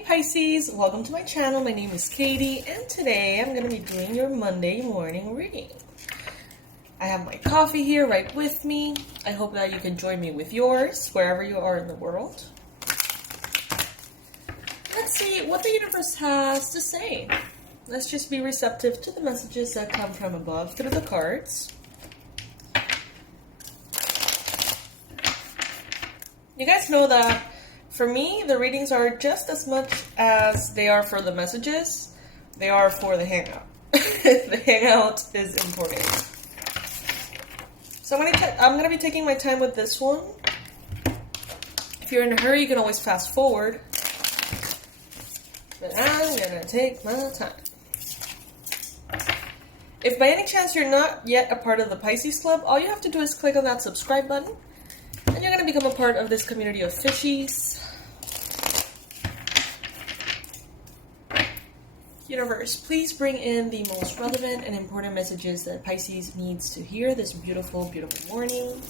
Hey Pisces, welcome to my channel. My name is Katie and today I'm going to be doing your Monday morning reading. I have my coffee here right with me. I hope that you can join me with yours wherever you are in the world. Let's see what the universe has to say. Let's just be receptive to the messages that come from above through the cards. You guys know that for me, the readings are just as much as they are for the messages, they are for the hangout. The hangout is important. So I'm going to be taking my time with this one. If you're in a hurry, you can always fast forward. But I'm going to take my time. If by any chance you're not yet a part of the Pisces Club, all you have to do is click on that subscribe button. And you're going to become a part of this community of fishies. Universe, please bring in the most relevant and important messages that Pisces needs to hear this beautiful, beautiful morning.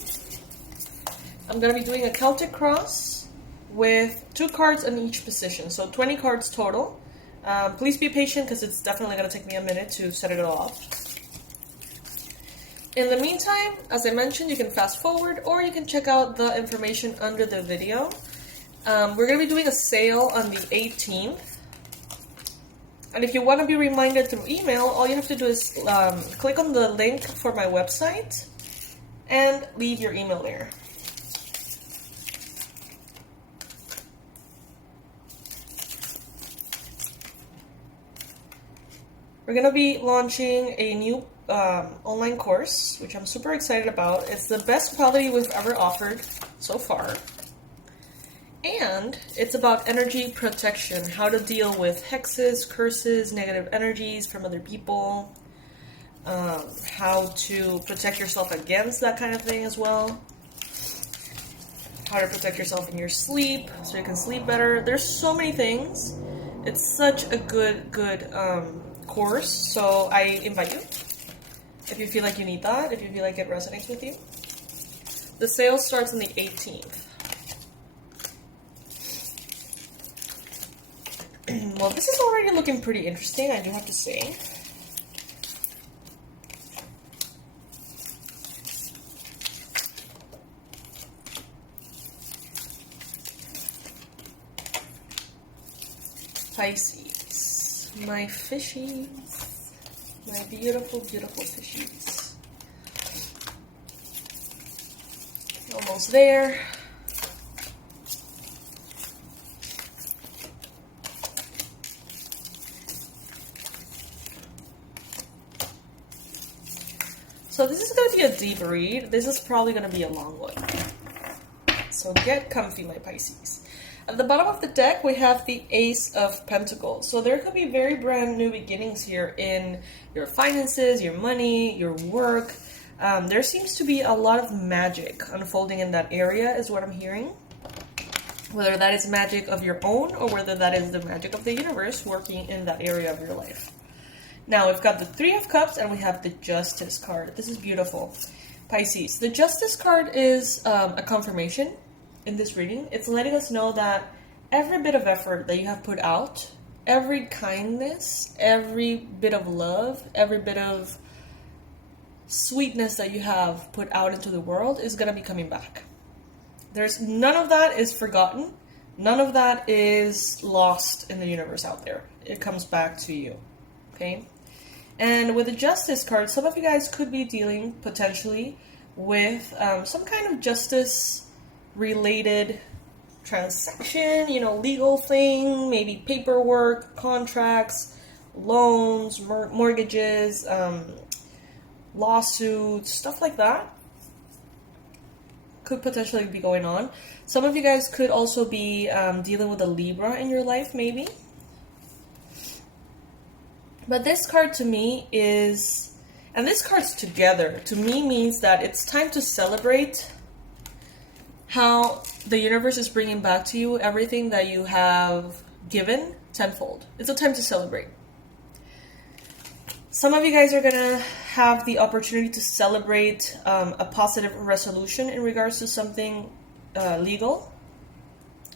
I'm going to be doing a Celtic cross with 2 cards in each position, so 20 cards total. Please be patient because it's definitely going to take me a minute to set it all off. In the meantime, as I mentioned, you can fast forward or you can check out the information under the video. We're going to be doing a sale on the 18th. And if you want to be reminded through email, all you have to do is click on the link for my website and leave your email there. We're going to be launching a new online course, which I'm super excited about. It's the best quality we've ever offered so far. And it's about energy protection, how to deal with hexes, curses, negative energies from other people, how to protect yourself against that kind of thing as well, how to protect yourself in your sleep so you can sleep better. There's so many things. It's such a good course, so I invite you if you feel like you need that, if you feel like it resonates with you. The sale starts on the 18th. Well, this is already looking pretty interesting, I do have to say. Pisces, my fishies, my beautiful, beautiful fishies. Almost there. So this is going to be a deep read. This is probably going to be a long one. So get comfy, my Pisces. At the bottom of the deck, we have the Ace of Pentacles. So there could be very brand new beginnings here in your finances, your money, your work. There seems to be a lot of magic unfolding in that area is what I'm hearing. Whether that is magic of your own or whether that is the magic of the universe working in that area of your life. Now, we've got the 3 of Cups and we have the Justice card. This is beautiful. Pisces, the Justice card is a confirmation in this reading. It's letting us know that every bit of effort that you have put out, every kindness, every bit of love, every bit of sweetness that you have put out into the world is going to be coming back. None of that is forgotten. None of that is lost in the universe out there. It comes back to you. Okay? And with the Justice card, some of you guys could be dealing potentially with some kind of justice-related transaction, legal thing, maybe paperwork, contracts, loans, mortgages, lawsuits, stuff like that could potentially be going on. Some of you guys could also be dealing with a Libra in your life, maybe. But this card to me is, and this card's together, to me means that it's time to celebrate how the universe is bringing back to you everything that you have given tenfold. It's a time to celebrate. Some of you guys are going to have the opportunity to celebrate a positive resolution in regards to something legal.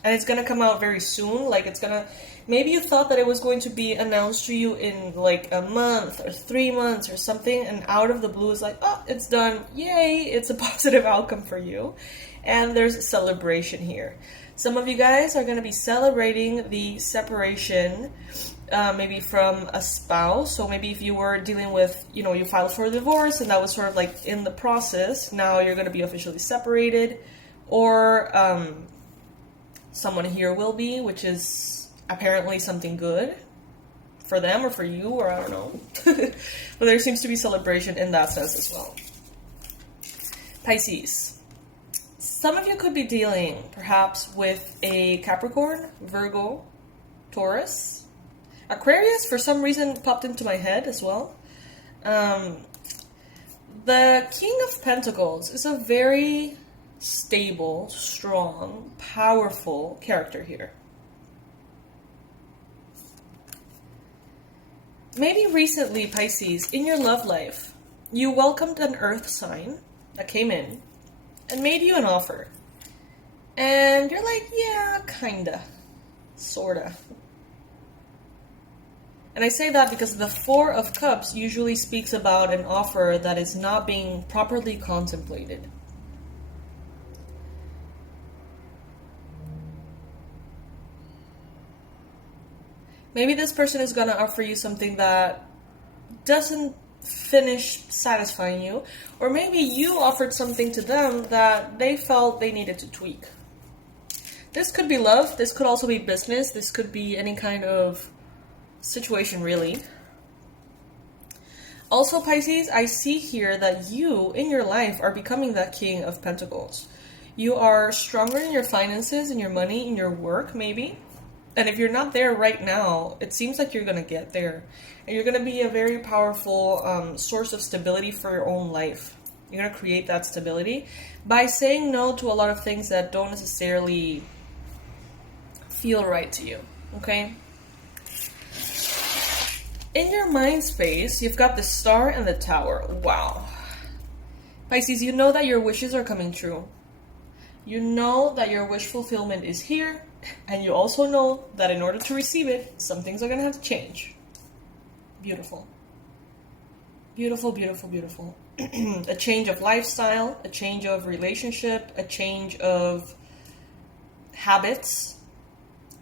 And it's gonna come out very soon. Like, it's gonna... Maybe you thought that it was going to be announced to you in, like, a month or 3 months or something, and out of the blue it's like, oh, it's done. Yay! It's a positive outcome for you. And there's a celebration here. Some of you guys are going to be celebrating the separation, maybe from a spouse. So maybe if you were dealing with, you know, you filed for a divorce and that was sort of like in the process, now you're going to be officially separated. Or someone here will be, which is apparently something good for them or for you, or I don't know. But there seems to be celebration in that sense as well. Pisces. Some of you could be dealing, perhaps, with a Capricorn, Virgo, Taurus. Aquarius, for some reason, popped into my head as well. The King of Pentacles is a very stable, strong, powerful character here. Maybe recently, Pisces, in your love life, you welcomed an earth sign that came in and made you an offer. And you're like, yeah, kinda. Sorta. And I say that because the Four of Cups usually speaks about an offer that is not being properly contemplated. Maybe this person is gonna offer you something that doesn't finish satisfying you, or maybe you offered something to them that they felt they needed to tweak. This could be love, this could also be business, this could be any kind of situation, really. Also, Pisces, I see here that you, in your life, are becoming that King of Pentacles. You are stronger in your finances, in your money, in your work, maybe. And if you're not there right now, it seems like you're going to get there. And you're going to be a very powerful source of stability for your own life. You're going to create that stability by saying no to a lot of things that don't necessarily feel right to you. Okay? In your mind space, you've got the Star and the Tower. Wow. Pisces, you know that your wishes are coming true. You know that your wish fulfillment is here. And you also know that in order to receive it, some things are going to have to change. Beautiful. Beautiful, beautiful, beautiful. A change of lifestyle, a change of relationship, a change of habits,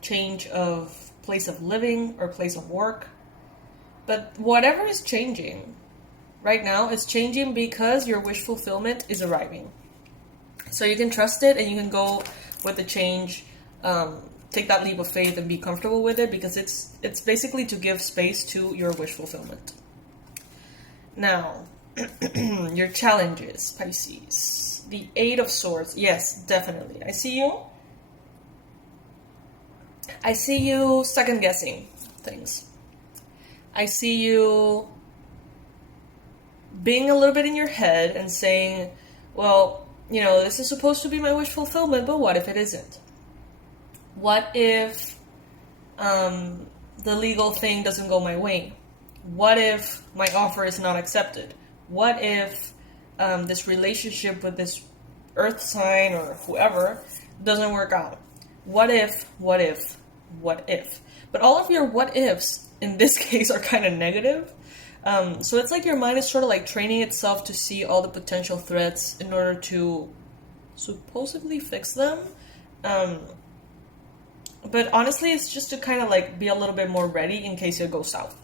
change of place of living or place of work. But whatever is changing right now is changing because your wish fulfillment is arriving. So you can trust it and you can go with the change. Take that leap of faith and be comfortable with it, because it's basically to give space to your wish fulfillment. Now, your challenges, Pisces. The Eight of Swords. Yes, definitely. I see you. I see you second guessing things. I see you being a little bit in your head and saying, well, you know, this is supposed to be my wish fulfillment, but what if it isn't? What if the legal thing doesn't go my way? What if my offer is not accepted? What if this relationship with this earth sign or whoever doesn't work out? What if, what if, what if? But all of your what ifs in this case are kind of negative. So it's like your mind is sort of like training itself to see all the potential threats in order to supposedly fix them. But honestly, it's just to kind of like be a little bit more ready in case it goes south.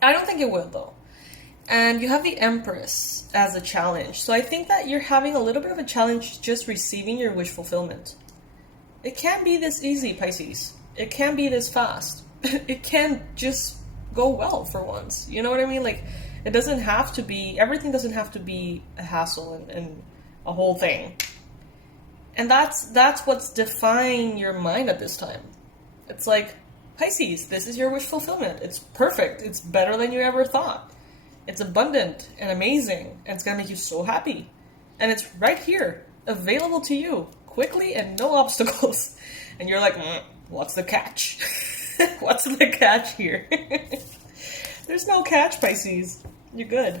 I don't think it will, though. And you have the Empress as a challenge. So I think that you're having a little bit of a challenge just receiving your wish fulfillment. It can't be this easy, Pisces. It can't be this fast. It can't just go well for once. You know what I mean? Like, it doesn't have to be, everything doesn't have to be a hassle and a whole thing. And that's what's defying your mind at this time. It's like, Pisces, this is your wish fulfillment. It's perfect. It's better than you ever thought. It's abundant and amazing. And it's going to make you so happy. And it's right here, available to you, quickly and no obstacles. And you're like, what's the catch? What's the catch here? There's no catch, Pisces. You're good.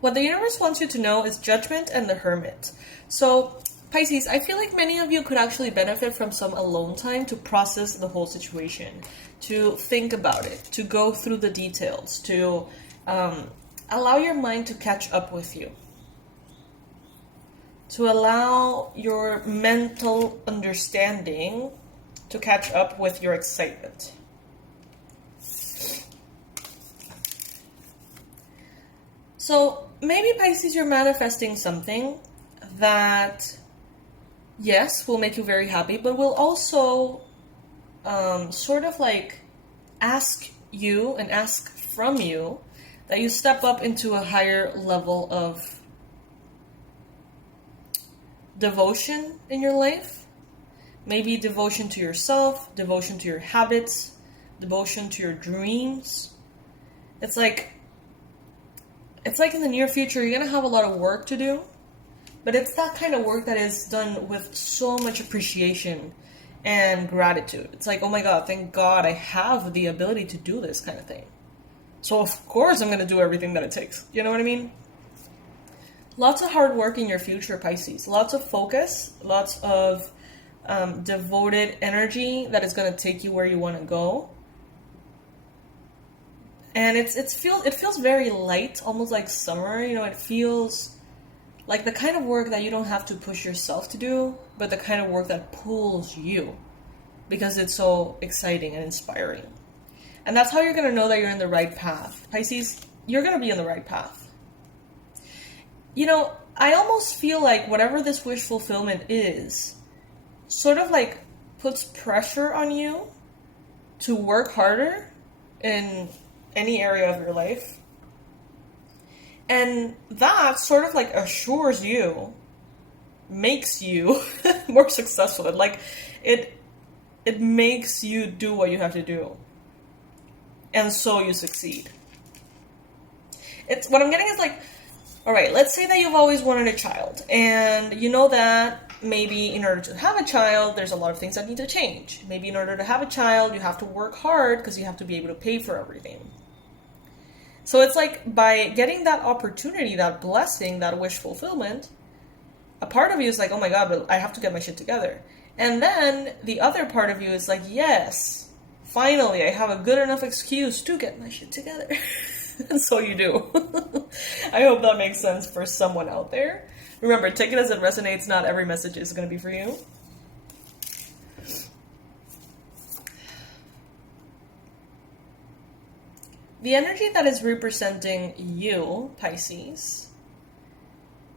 What the universe wants you to know is Judgment and the Hermit. So Pisces, I feel like many of you could actually benefit from some alone time to process the whole situation, to think about it, to go through the details, to allow your mind to catch up with you, to allow your mental understanding to catch up with your excitement. So maybe, Pisces, you're manifesting something that, yes, will make you very happy, but will also sort of like ask you and ask from you that you step up into a higher level of devotion in your life. Maybe devotion to yourself, devotion to your habits, devotion to your dreams. It's like in the near future, you're going to have a lot of work to do, but it's that kind of work that is done with so much appreciation and gratitude. It's like, oh my God, thank God I have the ability to do this kind of thing. So of course I'm going to do everything that it takes. You know what I mean? Lots of hard work in your future, Pisces. Lots of focus, lots of devoted energy that is going to take you where you want to go. And it feels very light, almost like summer. You know, it feels like the kind of work that you don't have to push yourself to do, but the kind of work that pulls you because it's so exciting and inspiring. And that's how you're going to know that you're in the right path. Pisces, you're going to be in the right path. You know, I almost feel like whatever this wish fulfillment is, sort of like puts pressure on you to work harder in any area of your life. And that sort of like assures you, makes you more successful. It makes you do what you have to do. And so you succeed. It's what I'm getting is like, all right, let's say that you've always wanted a child, and you know that maybe in order to have a child, there's a lot of things that need to change. Maybe in order to have a child, you have to work hard because you have to be able to pay for everything. So it's like by getting that opportunity, that blessing, that wish fulfillment, a part of you is like, oh my God, but I have to get my shit together. And then the other part of you is like, yes, finally, I have a good enough excuse to get my shit together. And so you do. I hope that makes sense for someone out there. Remember, take it as it resonates. Not every message is going to be for you. The energy that is representing you, Pisces,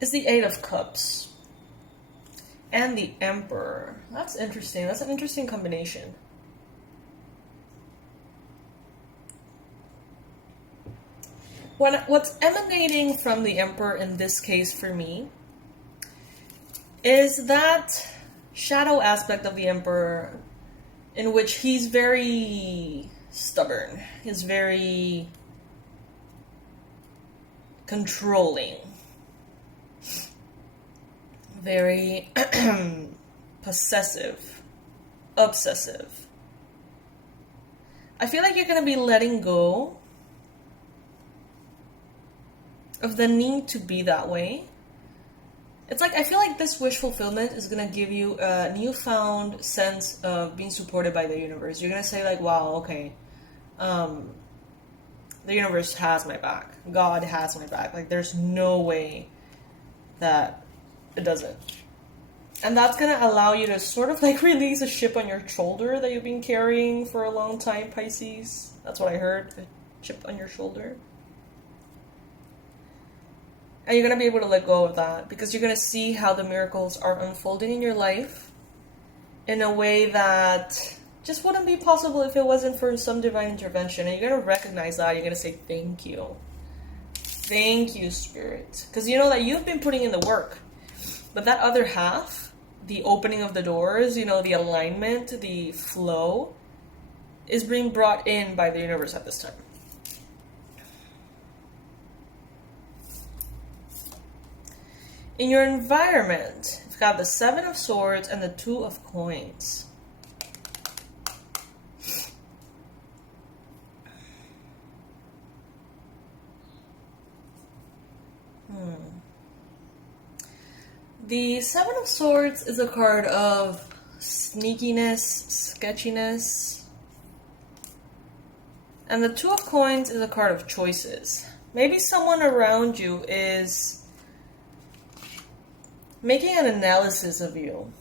is the Eight of Cups and the Emperor. That's interesting. That's an interesting combination. What's emanating from the Emperor in this case for me is that shadow aspect of the Emperor in which he's very stubborn. He's very controlling. Very possessive. Obsessive. I feel like you're going to be letting go of the need to be that way. It's like, I feel like this wish fulfillment is going to give you a newfound sense of being supported by the universe. You're going to say like, wow, okay, the universe has my back. God has my back. Like, there's no way that it doesn't. And that's going to allow you to sort of like release a chip on your shoulder that you've been carrying for a long time, Pisces. That's what I heard, a chip on your shoulder. And you're going to be able to let go of that because you're going to see how the miracles are unfolding in your life in a way that just wouldn't be possible if it wasn't for some divine intervention. And you're going to recognize that. You're going to say, thank you. Thank you, Spirit. Because you know that you've been putting in the work. But that other half, the opening of the doors, you know, the alignment, the flow, is being brought in by the universe at this time. In your environment, you've got the Seven of Swords and the Two of Coins. The Seven of Swords is a card of sneakiness, sketchiness. And the Two of Coins is a card of choices. Maybe someone around you is making an analysis of you.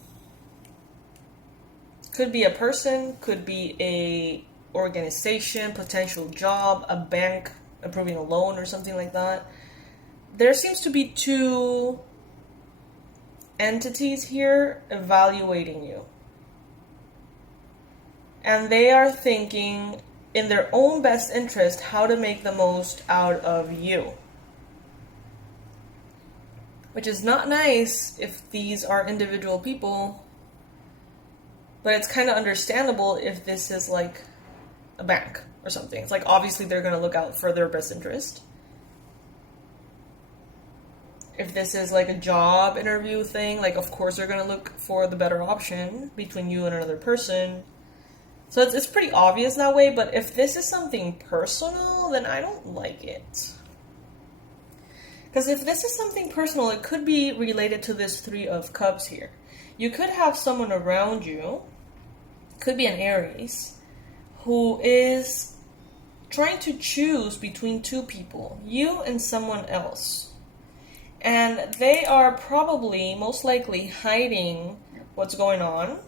Could be a person, could be a organization, potential job, a bank approving a loan or something like that. There seems to be two entities here evaluating you. And they are thinking in their own best interest how to make the most out of you. Which is not nice if these are individual people, but it's kind of understandable if this is like a bank or something. It's like obviously they're going to look out for their best interest. If this is like a job interview thing, like of course they're going to look for the better option between you and another person. So it's pretty obvious that way, but if this is something personal, then I don't like it. Because if this is something personal, it could be related to this Three of Cups here. You could have someone around you, could be an Aries, who is trying to choose between two people, you and someone else. And they are probably, most likely, hiding what's going on,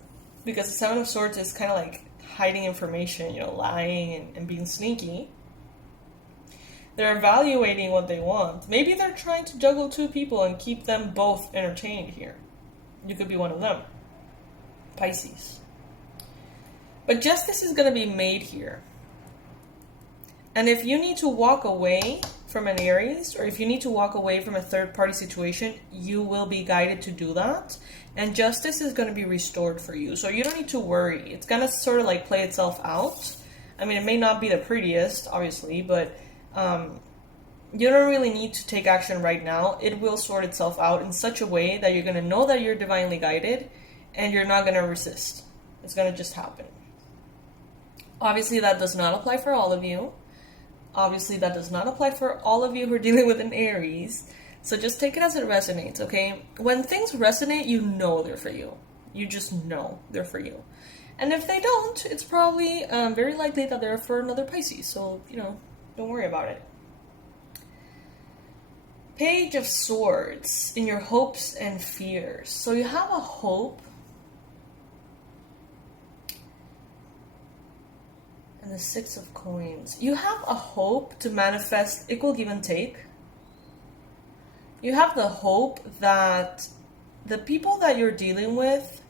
because the Seven of Swords is kind of like hiding information, lying and being sneaky. They're evaluating what they want. Maybe they're trying to juggle two people and keep them both entertained here. You could be one of them. Pisces. But justice is going to be made here. And if you need to walk away from an Aries, or if you need to walk away from a third-party situation, you will be guided to do that. And justice is going to be restored for you. So you don't need to worry. It's going to sort of like play itself out. I mean, it may not be the prettiest, obviously, but you don't really need to take action right now. It will sort itself out in such a way that you're going to know that you're divinely guided and you're not going to resist. It's going to just happen. Obviously, that does not apply for all of you. Obviously, that does not apply for all of you who are dealing with an Aries. So just take it as it resonates, okay? When things resonate, you know they're for you. You just know they're for you. And if they don't, it's probably very likely that they're for another Pisces. So, don't worry about it. Page of Swords in your hopes and fears. So you have a hope. And the Six of Coins. You have a hope to manifest equal give and take. You have the hope that the people that you're dealing with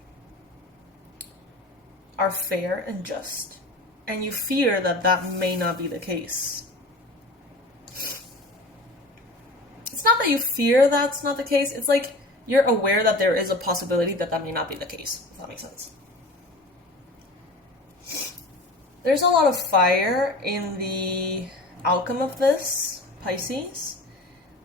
are fair and just. And you fear that that may not be the case. It's not that you fear that's not the case. It's like you're aware that there is a possibility that that may not be the case. If that makes sense. There's a lot of fire in the outcome of this, Pisces.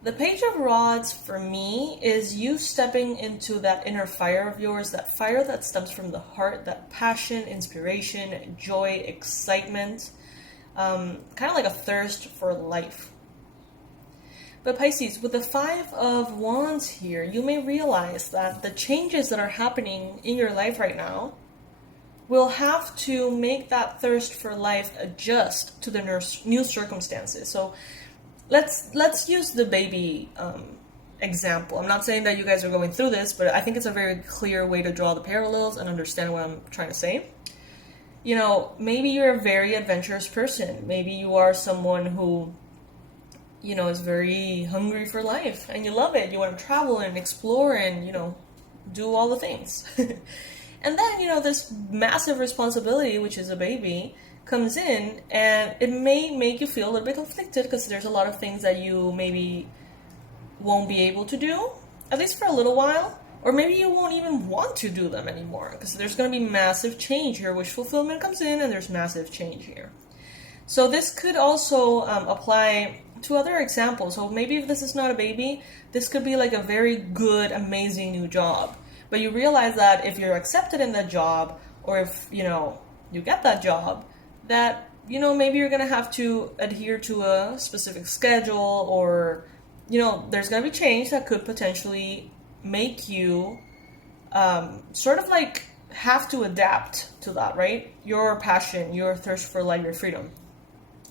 The Page of Rods, for me, is you stepping into that inner fire of yours, that fire that stems from the heart, that passion, inspiration, joy, excitement, kind of like a thirst for life. But Pisces, with the Five of Wands here, you may realize that the changes that are happening in your life right now will have to make that thirst for life adjust to the new circumstances. So let's use the baby example. I'm not saying that you guys are going through this, but I think it's a very clear way to draw the parallels and understand what I'm trying to say. Maybe you're a very adventurous person. Maybe you are someone who, is very hungry for life and you love it. You want to travel and explore and, do all the things. And then, this massive responsibility, which is a baby, comes in, and it may make you feel a little bit conflicted because there's a lot of things that you maybe won't be able to do, at least for a little while, or maybe you won't even want to do them anymore because there's going to be massive change here. Wish fulfillment comes in, and there's massive change here. So this could also apply to other examples. So maybe if this is not a baby, this could be like a very good, amazing new job. But you realize that if you're accepted in that job, or if, you get that job, that, maybe you're going to have to adhere to a specific schedule, or, there's going to be change that could potentially make you sort of like have to adapt to that, right? Your passion, your thirst for life, your freedom.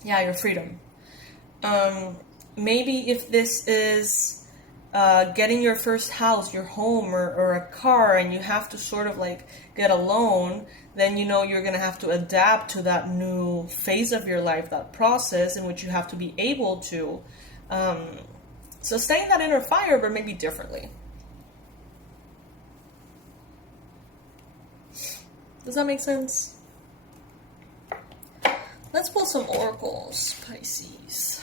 Yeah, your freedom. Maybe if this is getting your first house, your home, or a car, and you have to sort of like get a loan, then you know you're going to have to adapt to that new phase of your life, that process in which you have to be able to sustain that inner fire, but maybe differently. Does that make sense? Let's pull some oracles, Pisces.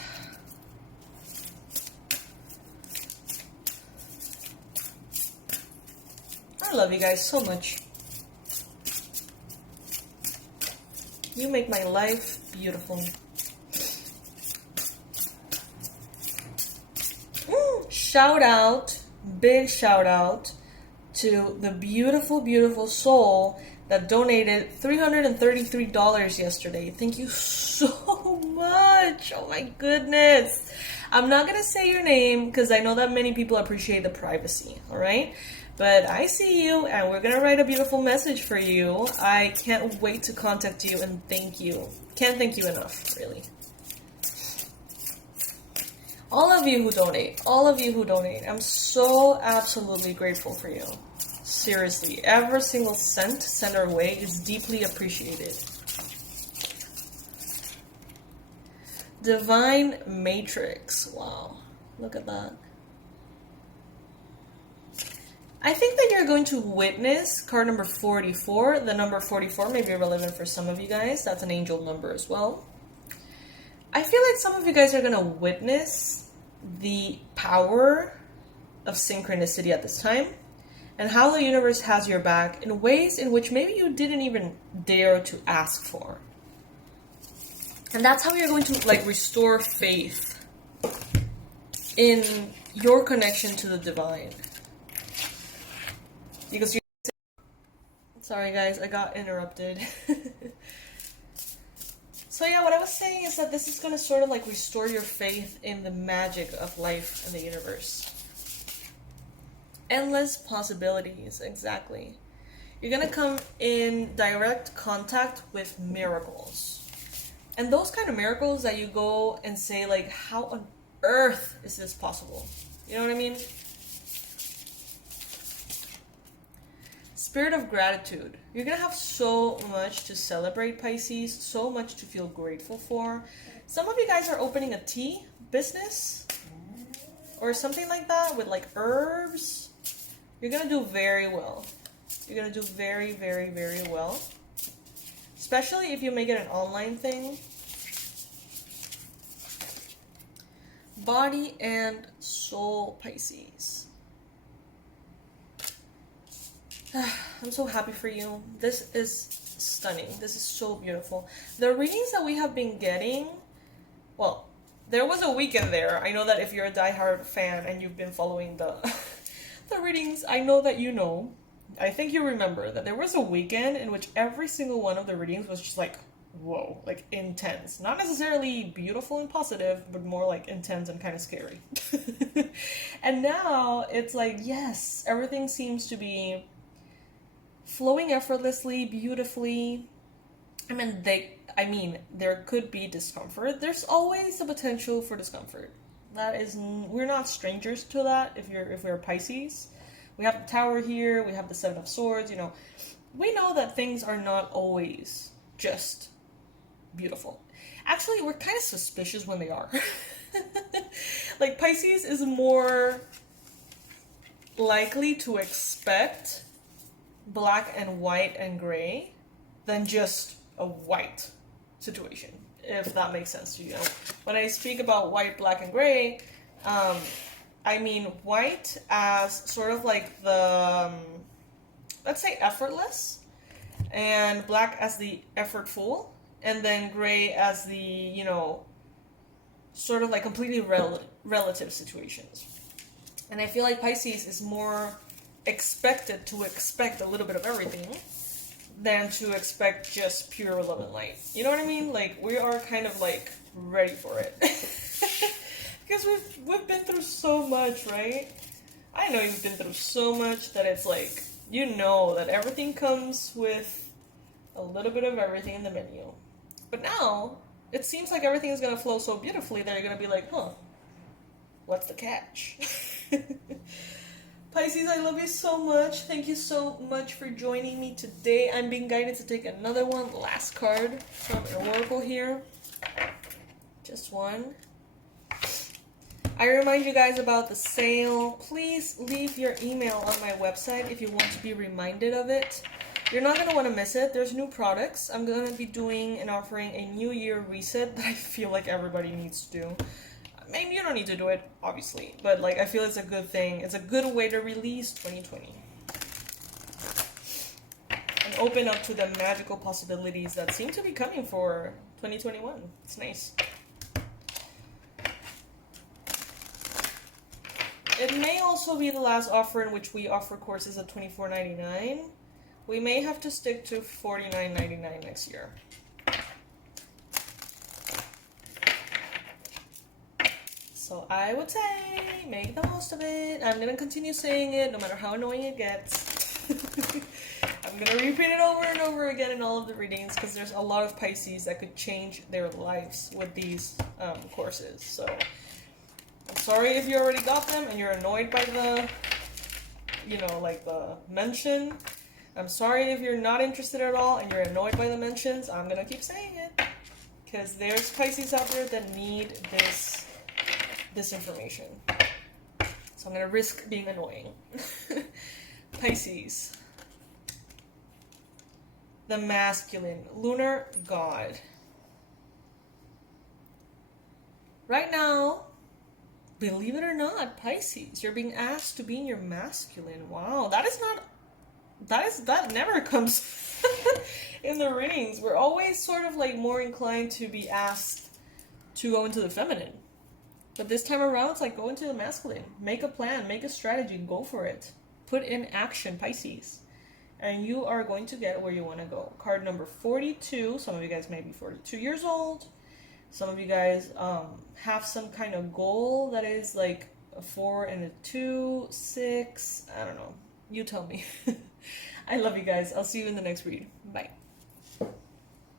I love you guys so much. You make my life beautiful. Shout out, big shout out to the beautiful, beautiful soul that donated $333 yesterday. Thank you so much. Oh my goodness. I'm not going to say your name because I know that many people appreciate the privacy, all right? But I see you and we're going to write a beautiful message for you. I can't wait to contact you and thank you. Can't thank you enough, really. All of you who donate, I'm so absolutely grateful for you. Seriously, every single cent sent our way is deeply appreciated. Divine Matrix. Wow, look at that. I think that you're going to witness card number 44. The number 44 may be relevant for some of you guys. That's an angel number as well. I feel like some of you guys are going to witness the power of synchronicity at this time and how the universe has your back in ways in which maybe you didn't even dare to ask for. And that's how you're going to like restore faith in your connection to the divine. Because you... Sorry guys, I got interrupted. So yeah, what I was saying is that this is going to sort of like restore your faith in the magic of life and the universe. Endless possibilities, exactly. You're going to come in direct contact with miracles. And those kind of miracles that you go and say like, how on earth is this possible? You know what I mean? Spirit of gratitude. You're going to have so much to celebrate, Pisces, so much to feel grateful for. Some of you guys are opening a tea business or something like that with like herbs. You're going to do very well. You're going to do very, very, very well. Especially if you make it an online thing. Body and soul, Pisces. I'm so happy for you. This is stunning. This is so beautiful. The readings that we have been getting, well, there was a weekend there. I know that if you're a diehard fan and you've been following the readings, I know that you know. I think you remember that there was a weekend in which every single one of the readings was just like, whoa, like intense. Not necessarily beautiful and positive, but more like intense and kind of scary. And now it's like, yes, everything seems to be flowing effortlessly, beautifully. I mean, there could be discomfort. There's always the potential for discomfort. That is, we're not strangers to that. If we're Pisces, we have the Tower here. We have the Seven of Swords. You know, we know that things are not always just beautiful. Actually, we're kind of suspicious when they are. Like Pisces is more likely to expect black and white and gray than just a white situation, if that makes sense to you. When I speak about white, black, and gray, I mean white as sort of like the, let's say effortless, and black as the effortful, and then gray as the, you know, sort of like completely relative situations. And I feel like Pisces is more expected to expect a little bit of everything than to expect just pure love and light. You know what I mean? Like, we are kind of like ready for it. Because we've been through so much, right? I know you've been through so much that it's like, you know that everything comes with a little bit of everything in the menu. But now, it seems like everything is going to flow so beautifully that you're going to be like, huh, what's the catch? Pisces, I love you so much. Thank you so much for joining me today. I'm being guided to take another one, last card from an oracle here. Just one. I remind you guys about the sale. Please leave your email on my website if you want to be reminded of it. You're not going to want to miss it. There's new products. I'm going to be doing and offering a New Year reset that I feel like everybody needs to do. Maybe you don't need to do it, obviously, but like I feel it's a good thing. It's a good way to release 2020 and open up to the magical possibilities that seem to be coming for 2021. It's nice. It may also be the last offer in which we offer courses at $24.99. We may have to stick to $49.99 next year. So I would say, make the most of it. I'm going to continue saying it no matter how annoying it gets. I'm going to repeat it over and over again in all of the readings because there's a lot of Pisces that could change their lives with these courses. So I'm sorry if you already got them and you're annoyed by the, you know, like the mention. I'm sorry if you're not interested at all and you're annoyed by the mentions. I'm going to keep saying it because there's Pisces out there that need this information. So I'm going to risk being annoying. Pisces. The masculine, lunar god. Right now, believe it or not, Pisces, you're being asked to be in your masculine. Wow, that never comes in the readings. We're always sort of like more inclined to be asked to go into the feminine. But this time around, it's like go into the masculine. Make a plan, make a strategy, go for it. Put in action, Pisces. And you are going to get where you want to go. Card number 42. Some of you guys may be 42 years old. Some of you guys have some kind of goal that is like a 4 and a 2, 6. I don't know. You tell me. I love you guys. I'll see you in the next read. Bye.